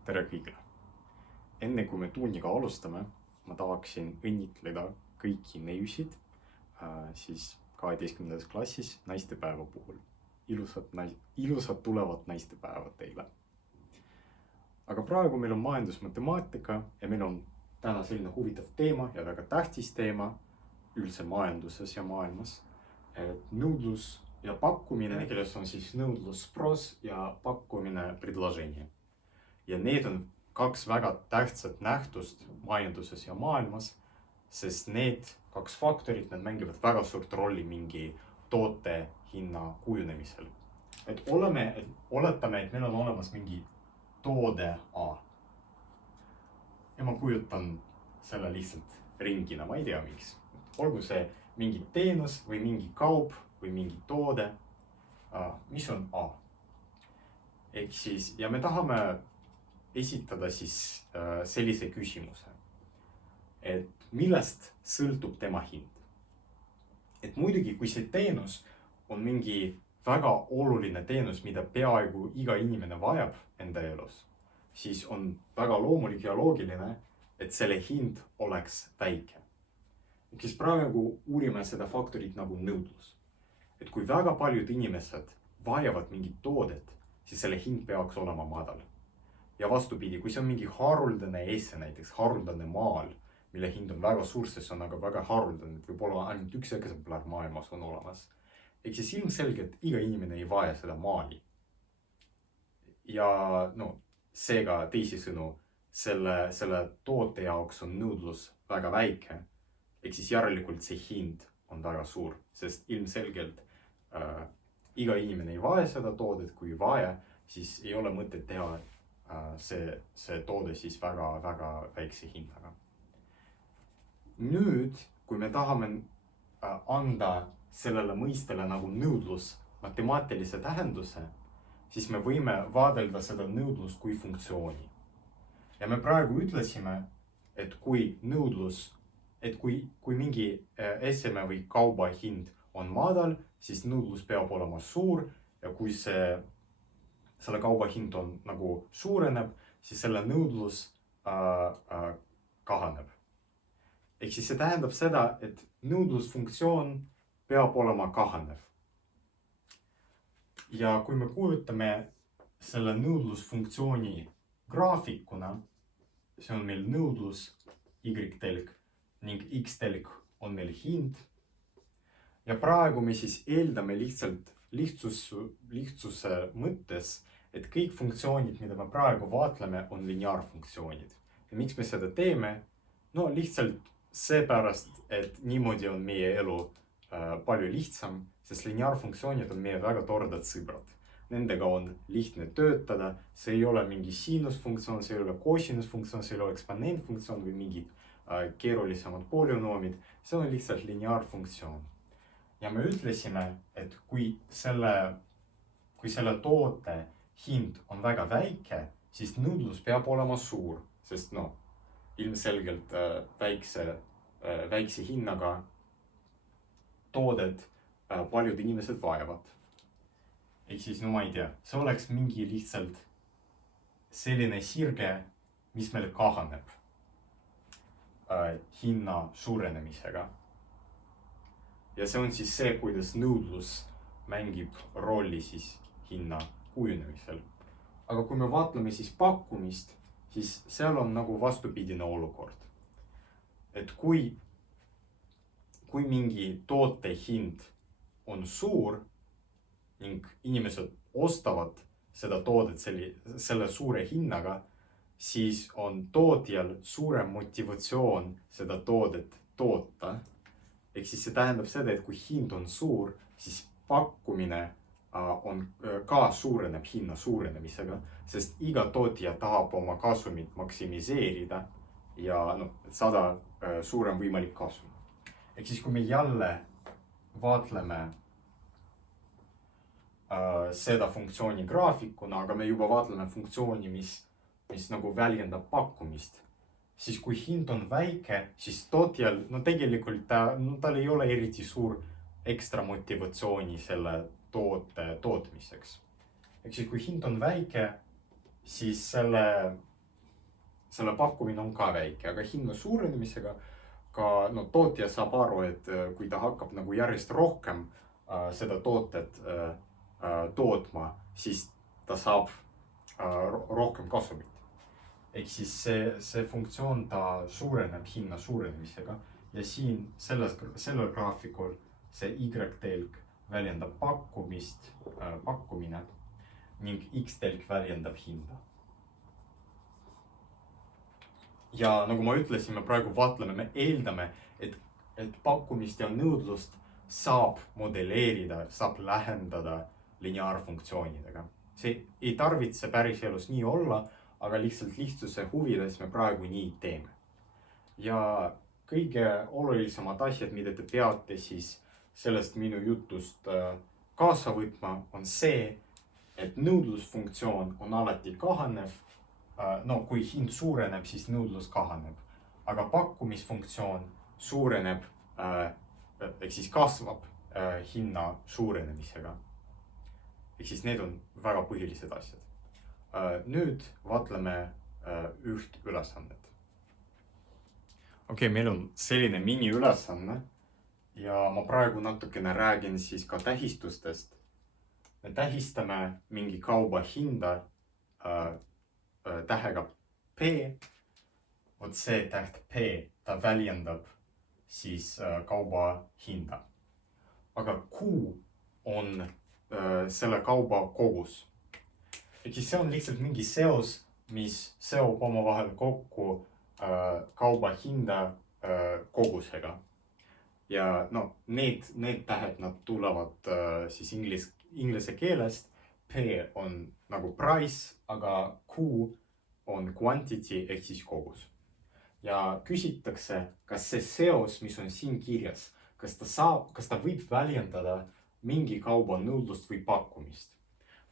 Tere kõigile! Enne kui me tunniga alustame, ma tahaksin õnnitleda kõiki neiusid siis 12. klassis naistepäeva puhul. Ilusat tulevat naistepäeva teile! Aga praegu meil on majandusmatemaatika ja meil on täna selline huvitav teema ja väga tähtis teema üldse majanduses ja maailmas. Nõudlus ja pakkumine, keeles on siis nõudlus sпрос ja pakkumine предложение. Ja need on kaks väga tähtsat nähtust majanduses ja maailmas, sest need kaks faktorit, need mängivad väga suurt rolli mingi toote hinna kujunemisel. Oletame, et meil on olemas mingi toode A. Ja ma kujutan selle lihtsalt ringina, ma ei tea miks. Olgu see mingi teenus või mingi kaup või mingi toode. Mis on A? Ehk siis, ja me tahame esitada siis sellise küsimuse, et millest sõltub tema hind. Et muidugi, kui see teenus on mingi väga oluline teenus, mida peaaegu iga inimene vajab enda elus, siis on väga loomulik ja loogiline, et selle hind oleks väike. Kes praegu uurime seda faktorit nagu nõudlus. Et kui väga paljud inimesed vajavad mingit toodet, siis selle hind peaks olema madal. Ja vastupidi, kui see on mingi haruldane esse, näiteks haruldane maal, mille hind on väga suur, sest see on aga väga haruldane, et võib-olla ainult üks eksemplar maailmas on olemas. Ehk siis ilmselgelt iga inimene ei vaja seda maali. Ja seega teisisõnu, selle toote jaoks on nõudlus väga väike, ehk siis järelikult see hind on väga suur, sest ilmselgelt iga inimene ei vaja seda toodet, kui vaja, siis ei ole mõtet teha see toode siis väga väikse hinnaga. Nüüd, kui me tahame anda sellele mõistele nagu nõudlus matemaatilise tähenduse, siis me võime vaadelda seda nõudlust kui funktsiooni. Ja me praegu ütlesime, et kui nõudlus, et kui mingi eseme või kauba hind on madal, siis nõudlus peab olema suur ja kui selle kauba hind on nagu suureneb, siis selle nõudlus kahaneb. Ehk siis see tähendab seda, et nõudlusfunktsioon peab olema kahanev. Ja kui me kujutame selle nõudlusfunktsiooni graafikuna, see on meil nõudlus Y-telg ning X-telg on meil hind. Ja praegu me siis eeldame lihtsalt lihtsuse mõttes, et kõik funktsioonid, mida me praegu vaatleme, on lineaarfunktsioonid. Ja miks me seda teeme? Lihtsalt seepärast, et niimoodi on meie elu palju lihtsam, sest lineaarfunktsioonid on meie väga toredad sõbrad. Nendega on lihtne töötada, see ei ole mingi siinusfunktsioon, see ei ole kosinusfunktsioon, see ei ole eksponentfunktsioon või mingid keerulisemad polünoomid, see on lihtsalt lineaarfunktsioon. Ja me ütlesime, et kui selle toote hind on väga väike, siis nõudlus peab olema suur, sest ilmselgelt väikse hinnaga toodet paljud inimesed vajavad. Ehk siis, ma ei tea, see oleks mingi lihtsalt selline sirge, mis meil kahaneb hinna suurenemisega. Ja see on siis see, kuidas nõudlus mängib rolli siis hinna kujunemisel. Aga kui me vaatleme siis pakkumist, siis seal on nagu vastupidine olukord. Et kui mingi toote hind on suur ning inimesed ostavad seda toodet selle suure hinnaga, siis on tootjal suurem motivatsioon seda toodet toota. Ehk siis see tähendab seda, et kui hind on suur, siis pakkumine ka suureneb hinna suurenemisega, sest iga tootja tahab oma kasumit maksimiseerida ja saada suurem võimalik kasum. Ehk siis kui me jälle vaatleme seda funktsiooni graafikuna, aga me juba vaatleme funktsiooni, mis nagu väljendab pakkumist, siis kui hind on väike, siis tootjal, tegelikult tal ei ole eriti suur ekstra motivatsiooni selle toote tootmiseks. Ehk siis kui hind on väike, siis selle selle pakkumine on ka väike, aga hinna suurenemisega ka tootja saab aru, et kui ta hakkab nagu järjest rohkem seda tootet tootma, siis ta saab rohkem kasumit. Ehk siis see funktsioon, ta suureneb hinna suurenemisega ja siin sellel graafikul see Y-telg väljendab pakkumine ning X-telg väljendab hinda. Ja nagu ma ütlesin, me praegu vaatleme, me eeldame, et pakkumist ja nõudlust saab modelleerida, saab lähendada lineaarfunktsioonidega. See ei tarvitse päris elus nii olla, aga lihtsalt lihtsuse huvides me praegu nii teeme. Ja kõige olulisemad asjad, mida te peate siis sellest minu jutust kaasa võtma, on see, et nõudlusfunktsioon on alati kahanev. No kui hind suureneb, siis nõudlus kahaneb. Aga pakkumisfunktsioon suureneb, ehk siis kasvab hinna suurenemisega. Ehk siis need on väga põhilised asjad. Nüüd vaatleme üht ülesannet. Okei, meil on selline mini-ülesanne ja ma praegu natukene räägin siis ka tähistustest. Me tähistame mingi kauba hinda tähega P. Vot see täht P, ta väljendab siis kauba hinda. Aga Q on selle kauba kogus. Ehk siis see on lihtsalt mingi seos, mis seob omavahel kokku kauba hinda kogusega. Ja need tähed, nad tulevad siis inglise keelest. P on nagu price, aga Q on quantity ehk siis kogus. Ja küsitakse, kas see seos, mis on siin kirjas, kas ta võib väljendada mingi kauba nõudlust või pakkumist.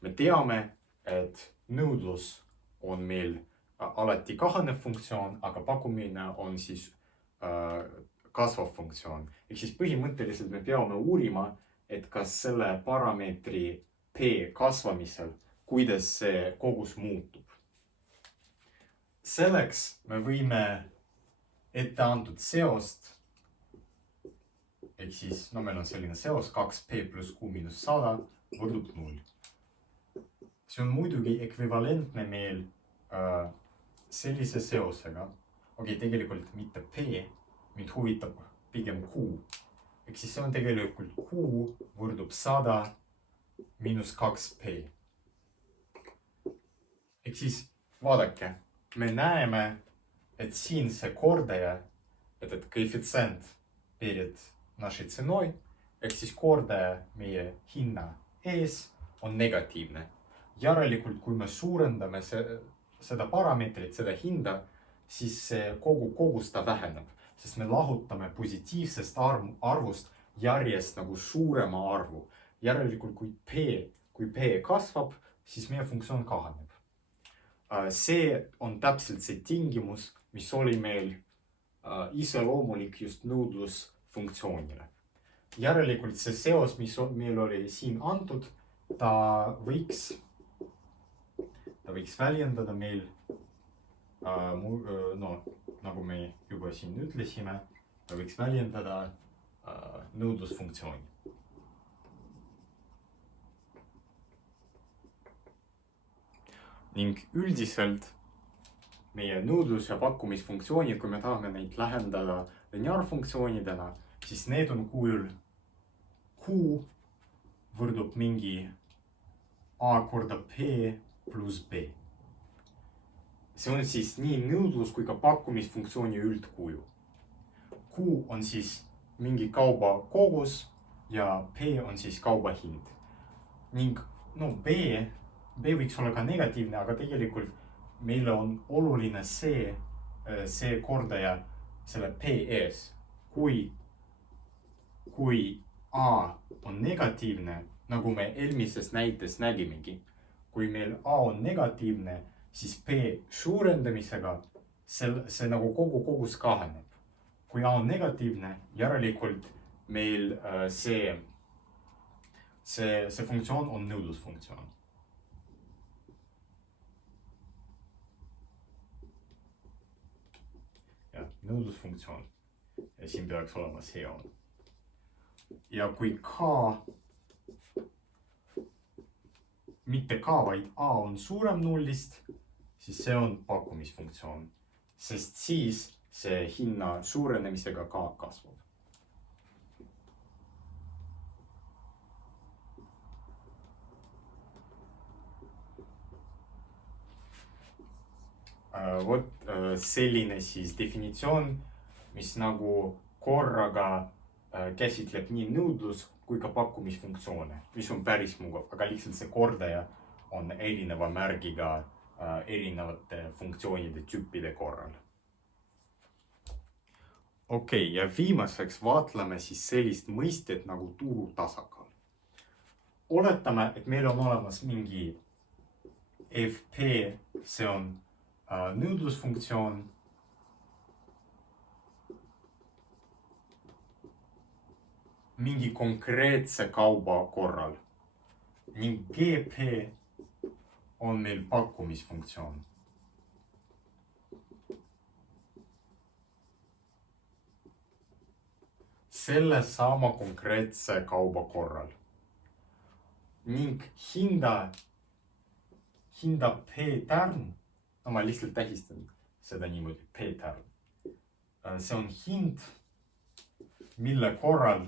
Me teame, et nõudlus on meil alati kahanev funktsioon, aga pakkumine on siis kasvav funktsioon. Ehk siis põhimõtteliselt me peame uurima, et kas selle parameetri P kasvamisel, kuidas see kogus muutub. Selleks me võime ette antud seost, ehk siis meil on selline seos 2P plus Q miinus 100 võrdub 0. See on muidugi ekvivalentne meil sellise seosega. Okei, tegelikult mitte P, mind huvitab pigem Q. Ehk siis see on tegelikult Q võrdub 100 miinus 2P. Ehk siis vaadake, me näeme, et siin see kordaja, et koefitsient перед нашей ценой, ehk siis kordaja meie hinna ees on negatiivne. Järelikult, kui me suurendame seda parameetrit, seda hinda, siis see kogus ta väheneb, sest me lahutame positiivsest arvust järjest nagu suurema arvu. Järelikult, kui P kasvab, siis meie funktsioon kahaneb. See on täpselt see tingimus, mis oli meil iseloomulik just nõudlusfunktsioonile. Järelikult see seos, mis meil oli siin antud, ta võiks väljendada meil, nagu me juba siin ütlesime, ta võiks väljendada nõudlusfunktsiooni. Ning üldiselt meie nõudlus- ja pakkumisfunktsioonid, kui me tahame neid lähendada lineaarfunktsioonidena, siis need on kujul Q võrdub mingi A korda P plus B. See on siis nii nõudlus kui ka pakkumisfunktsiooni üldkuju. Q on siis mingi kauba kogus ja P on siis kauba hind. Ning B võiks olla ka negatiivne, aga tegelikult meile on oluline see kordaja selle P ees. Kui A on negatiivne, nagu me eelmises näites nägimegi, kui meil A on negatiivne, siis P suurendamisega see nagu kogus kahaneb. Kui A on negatiivne, järelikult meil see funktsioon on nõudlusfunktsioon. nõudlusfunktsioon. Ja siin peaks olema see on. Ja kui k, mitte k, vaid a on suurem nullist, siis see on pakkumisfunktsioon. Sest siis see hinna suurenemisega k kasvab. Vot selline siis definitsioon, mis nagu korraga käsitleb nii nõudlus kui ka pakkumisfunktsioone, mis on päris mugav, aga lihtsalt see kordaja on erineva märgiga erinevate funktsioonide tüüpide korral. Okei, ja viimaseks vaatleme siis sellist mõistet nagu turu tasakaal. Oletame, et meil on olemas mingi fp, see on nõudlusfunktsioon. Mingi konkreetse kauba korral. Ning gp on meil pakkumisfunktsioon. Selle sama konkreetse kauba korral. Ning hinda p tärn, no ma lihtsalt tähistan seda niimoodi, p tärn. See on hind, mille korral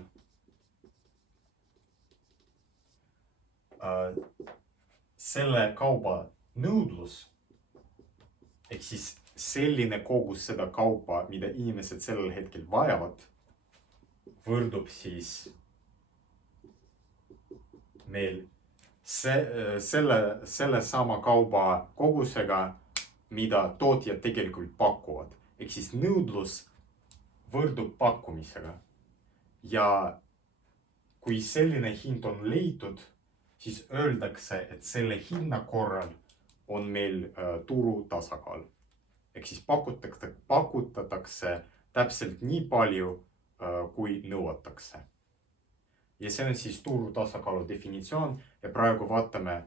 selle kauba nõudlus, ehk siis selline kogus seda kaupa, mida inimesed sellel hetkel vajavad, võrdub siis meil selle sama kauba kogusega, mida tootjad tegelikult pakuvad. Ehk siis nõudlus võrdub pakkumisega. Ja kui selline hind on leitud, siis öeldakse, et selle hinna korral on meil turu tasakaal. Ehk siis pakutatakse täpselt nii palju, kui nõuatakse. Ja see on siis turu tasakaalu definitsioon ja praegu vaatame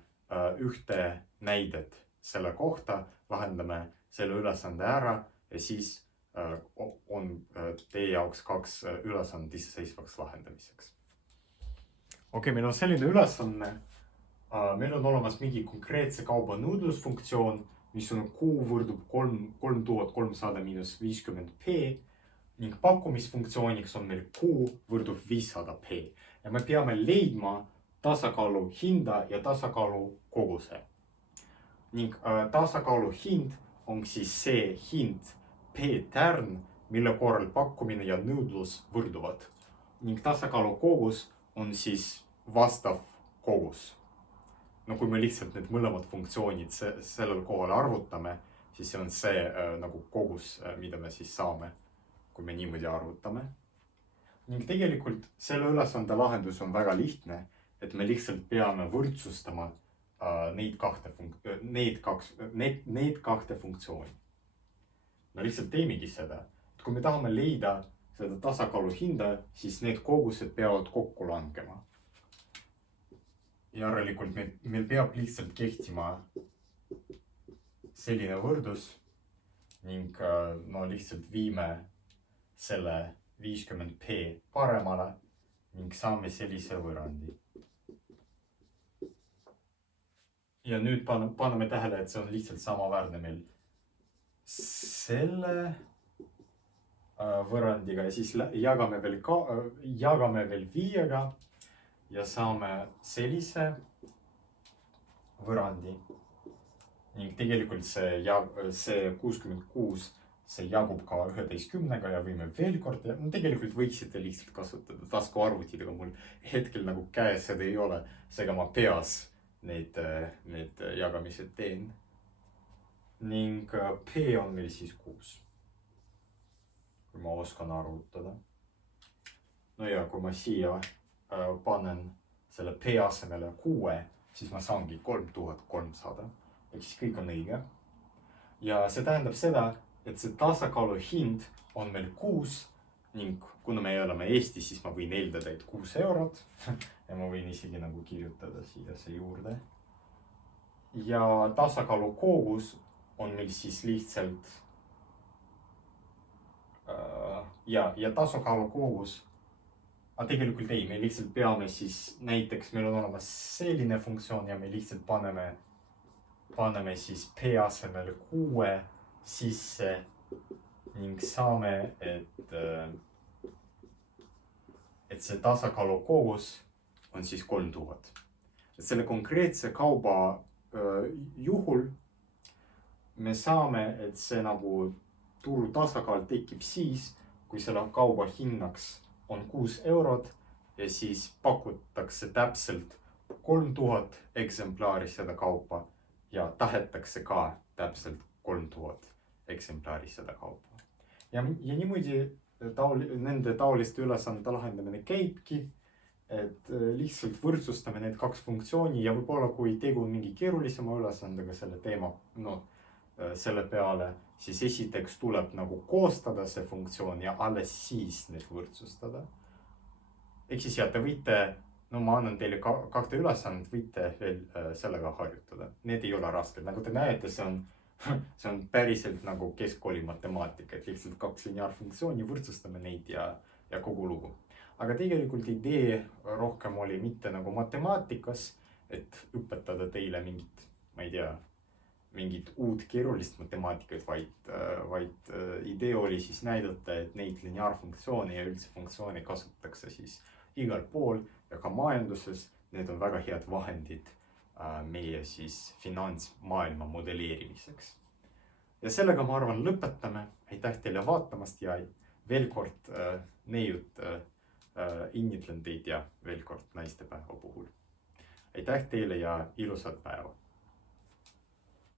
ühte näidet selle kohta, lahendame selle ülesande ära ja siis on teie jaoks 2 ülesand iseseisvaks lahendamiseks. Okei, meil on selline ülesanne, meil on olemas mingi konkreetse kauba nõudlusfunktsioon, mis on Q võrdub 3300 miinus 50p ning pakkumisfunktsiooniks on meil Q võrdub 500p ja me peame leidma tasakaalu hinda ja tasakaalu koguse. Ning tasakaalu hind on siis see hind p tärn, mille korral pakkumine ja nõudlus võrduvad. Ning tasakaalu kogus on siis vastav kogus. No kui me lihtsalt need mõlemad funktsioonid sellel kohal arvutame, siis see on see nagu kogus, mida me siis saame, kui me niimoodi arvutame. Ning tegelikult selle ülesande lahendus on väga lihtne, et me lihtsalt peame võrdsustama neid kahte funktsiooni. Me lihtsalt teemegi seda, et kui me tahame leida seda tasakaalu hinda, siis need kogused peavad kokku langema. Järelikult meil peab lihtsalt kehtima selline võrdus ning no lihtsalt viime selle 50p paremale ning saame sellise võrrandi. Ja nüüd paneme tähele, et see on lihtsalt samaväärne meil selle võrrandiga ja siis jagame veel 5-ga ja saame sellise võrrandi. Ning tegelikult see 66, see jagub ka 11-ga ja võime veel kord ja tegelikult võiksite lihtsalt kasutada taskuarvutit, aga mul hetkel nagu käes seda ei ole, seega ma peas need jagamised teen. Ning P on meil siis 6, kui ma oskan arvutada. No ja kui ma siia panen selle P asemele 6, siis ma saangi 3300. Ehk siis kõik on õige. Ja see tähendab seda, et see tasakaalu hind on meil 6 ning kuna me oleme Eestis, siis ma võin eeldada, et 6 eurot ja ma võin isegi nagu kirjutada siia see juurde. Ja tasakaalu kogus on meil siis lihtsalt ja tasakaalu kogus. Aga tegelikult ei, me lihtsalt peame siis, näiteks meil on olemas selline funktsioon ja me lihtsalt paneme siis P asemel 6 sisse ning saame, et see tasakaalu kogus on siis 3000. Et selle konkreetse kauba juhul me saame, et see nagu turu tasakaal tekib siis, kui selle kauba hinnaks on 6 eurot ja siis pakutakse täpselt 3000 eksemplaari seda kaupa ja tahetakse ka täpselt 3000 eksemplaari seda kaupa. Ja niimoodi nende taoliste ülesannete lahendamine käibki, et lihtsalt võrdsustame need kaks funktsiooni ja võib-olla kui tegu on mingi keerulisema ülesandega selle teema, selle peale, siis esiteks tuleb nagu koostada see funktsioon ja alles siis need võrdsustada. Ehk siis te võite, ma annan teile 2 ülesannet, võite veel sellega harjutada. Need ei ole rasked, nagu te näete, see on päriselt nagu keskkooli matemaatika, et lihtsalt 2 lineaarfunktsiooni, võrdsustame neid ja kogu lugu. Aga tegelikult idee rohkem oli mitte nagu matemaatikas, et õpetada teile mingit, ma ei tea, mingit uut keerulist matemaatikat, vaid idee oli siis näidata, et neid lineaarfunktsioone ja üldse funktsioone kasutatakse siis igal pool ja ka majanduses. Need on väga head vahendid meie siis finantsmaailma modelleerimiseks. Ja sellega ma arvan lõpetame. Aitäh teile vaatamast ja veel kord neiut innitlen teid ja veel kord naistepäeva puhul. Aitäh teile ja ilusat päeva!